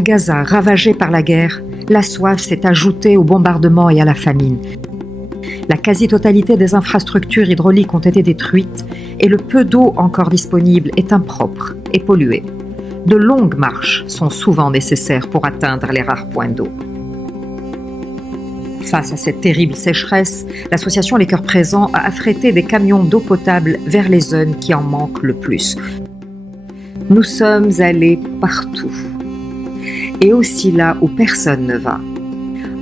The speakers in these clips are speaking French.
À Gaza, ravagée par la guerre, la soif s'est ajoutée aux bombardements et à la famine. La quasi-totalité des infrastructures hydrauliques ont été détruites et le peu d'eau encore disponible est impropre et polluée. De longues marches sont souvent nécessaires pour atteindre les rares points d'eau. Face à cette terrible sécheresse, l'association Les Cœurs Présents a affrété des camions d'eau potable vers les zones qui en manquent le plus. Nous sommes allés partout, et aussi là où personne ne va.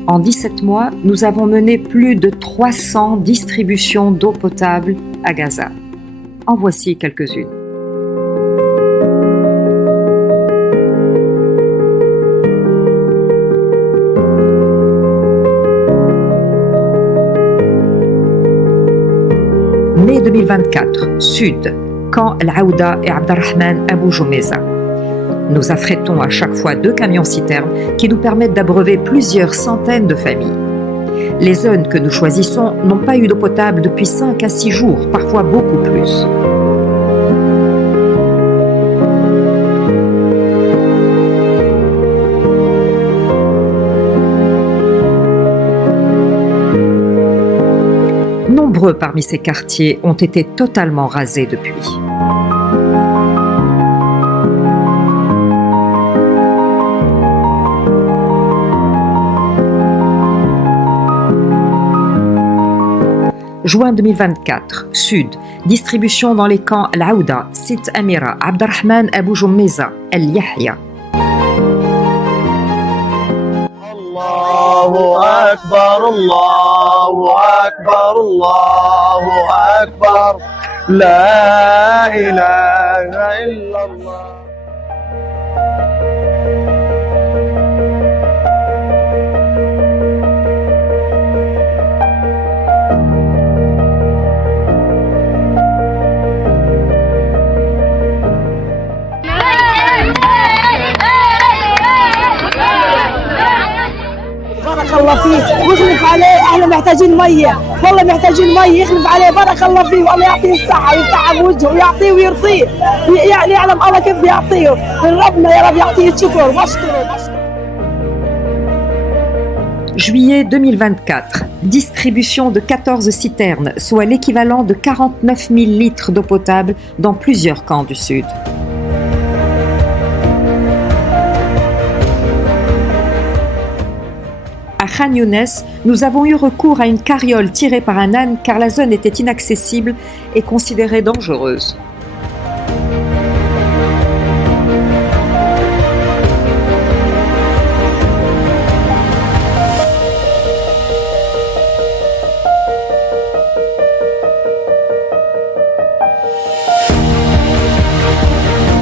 En 17 mois, nous avons mené plus de 300 distributions d'eau potable à Gaza. En voici quelques-unes. Mai 2024, Sud, Camp El Aouda et Abdelrahman Abou Joumeza. Nous affrétons à chaque fois 2 camions-citernes qui nous permettent d'abreuver plusieurs centaines de familles. Les zones que nous choisissons n'ont pas eu d'eau potable depuis 5 à 6 jours, parfois beaucoup plus. Nombreux parmi ces quartiers ont été totalement rasés depuis. Juin 2024, Sud, distribution dans les camps El Aouda, Sit Amira, Abdelrahman Abou Joumeza, El Yahya. Allahu Akbar, Allahu Akbar, Allahu Akbar, La ilaha illallah. بارك الله فيه ويخلف عليه، احنا محتاجين ميه، والله محتاجين ميه، يخلف عليه بارك الله فيه والله يعطيه الصحه ويفتحها بوجهه ويعطيه ويرضيه، يعني يعلم الله كيف بيعطيه، من ربنا يا رب يعطيه الشكر واشكره. Juillet 2024, distribution de 14 citernes, soit l'équivalent de 49 000 litres d'eau potable dans plusieurs camps du Sud. À Khan Younes, nous avons eu recours à une carriole tirée par un âne car la zone était inaccessible et considérée dangereuse.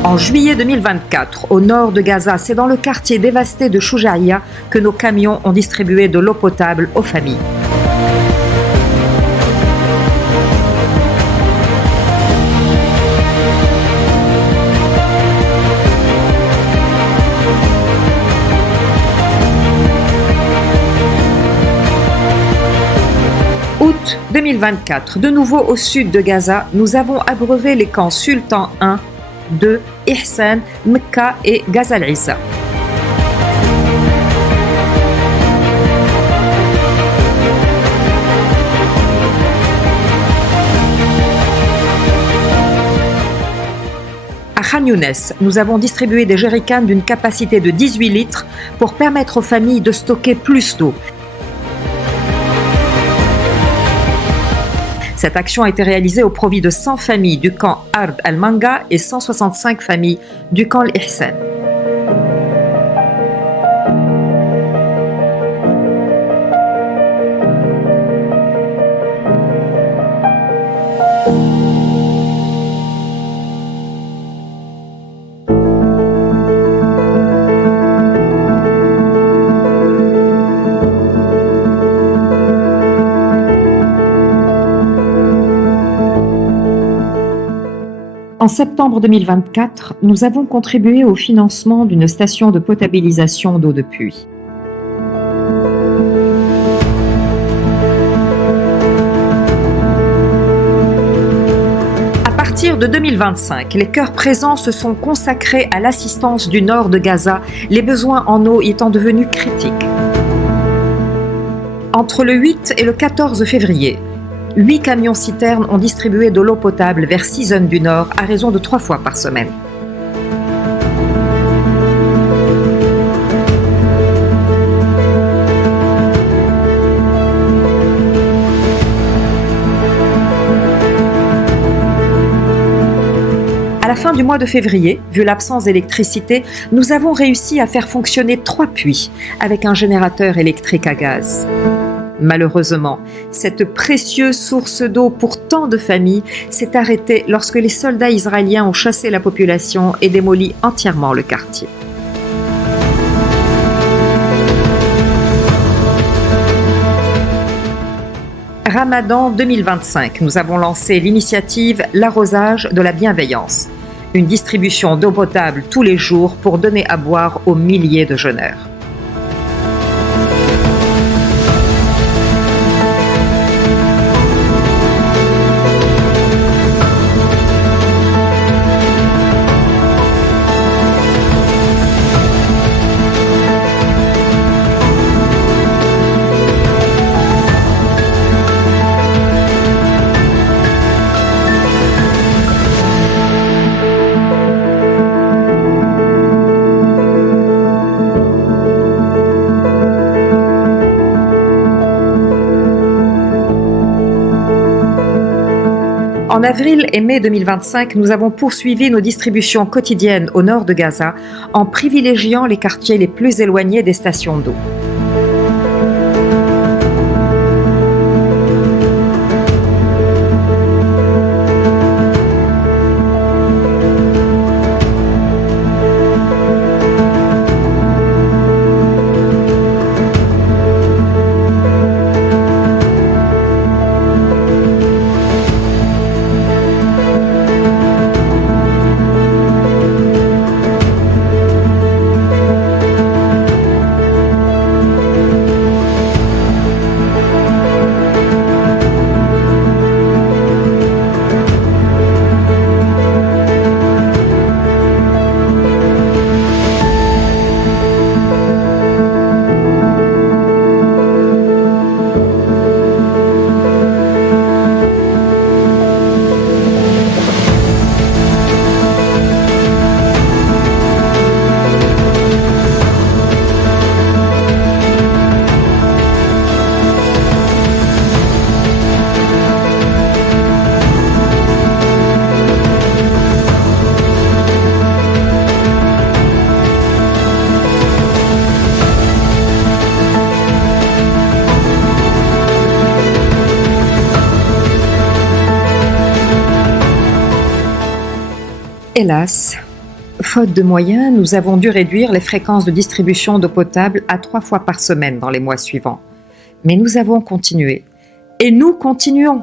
En juillet 2024, au nord de Gaza, c'est dans le quartier dévasté de Choujaïa que nos camions ont distribué de l'eau potable aux familles. Août 2024, de nouveau au sud de Gaza, nous avons abreuvé les camps Sultan 1, 2, Ihsan, Mekka et Gaza al-Issa. À Khan Younes, nous avons distribué des jerrycans d'une capacité de 18 litres pour permettre aux familles de stocker plus d'eau. Cette action a été réalisée au profit de 100 familles du camp Ard al-Manga et 165 familles du camp Ihsan. En septembre 2024, nous avons contribué au financement d'une station de potabilisation d'eau de pluie. À partir de 2025, les cœurs présents se sont consacrés à l'assistance du nord de Gaza, les besoins en eau étant devenus critiques. Entre le 8 et le 14 février, 8 camions-citernes ont distribué de l'eau potable vers 6 zones du nord à raison de 3 fois par semaine. À la fin du mois de février, vu l'absence d'électricité, nous avons réussi à faire fonctionner 3 puits avec un générateur électrique à gaz. Malheureusement, cette précieuse source d'eau pour tant de familles s'est arrêtée lorsque les soldats israéliens ont chassé la population et démoli entièrement le quartier. Ramadan 2025, nous avons lancé l'initiative L'arrosage de la bienveillance, une distribution d'eau potable tous les jours pour donner à boire aux milliers de jeûneurs. En avril et mai 2025, nous avons poursuivi nos distributions quotidiennes au nord de Gaza en privilégiant les quartiers les plus éloignés des stations d'eau. Hélas, faute de moyens, nous avons dû réduire les fréquences de distribution d'eau potable à 3 fois par semaine dans les mois suivants. Mais nous avons continué. Et nous continuons.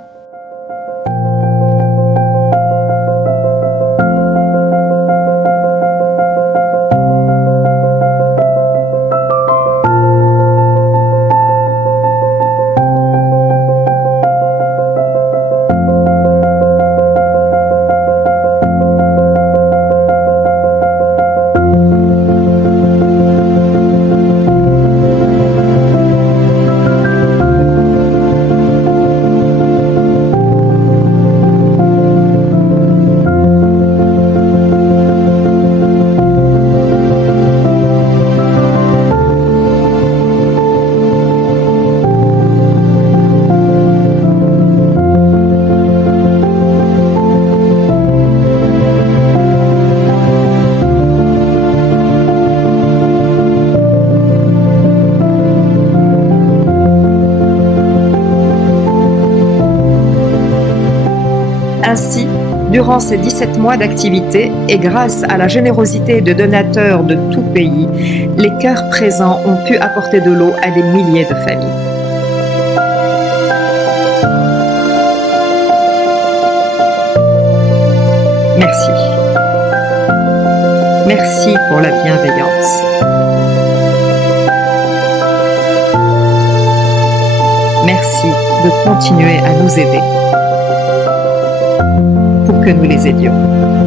Ainsi, durant ces 17 mois d'activité et grâce à la générosité de donateurs de tout pays, les cœurs présents ont pu apporter de l'eau à des milliers de familles. Merci. Merci pour la bienveillance. Merci de continuer à nous aider. Pour que nous les aidions.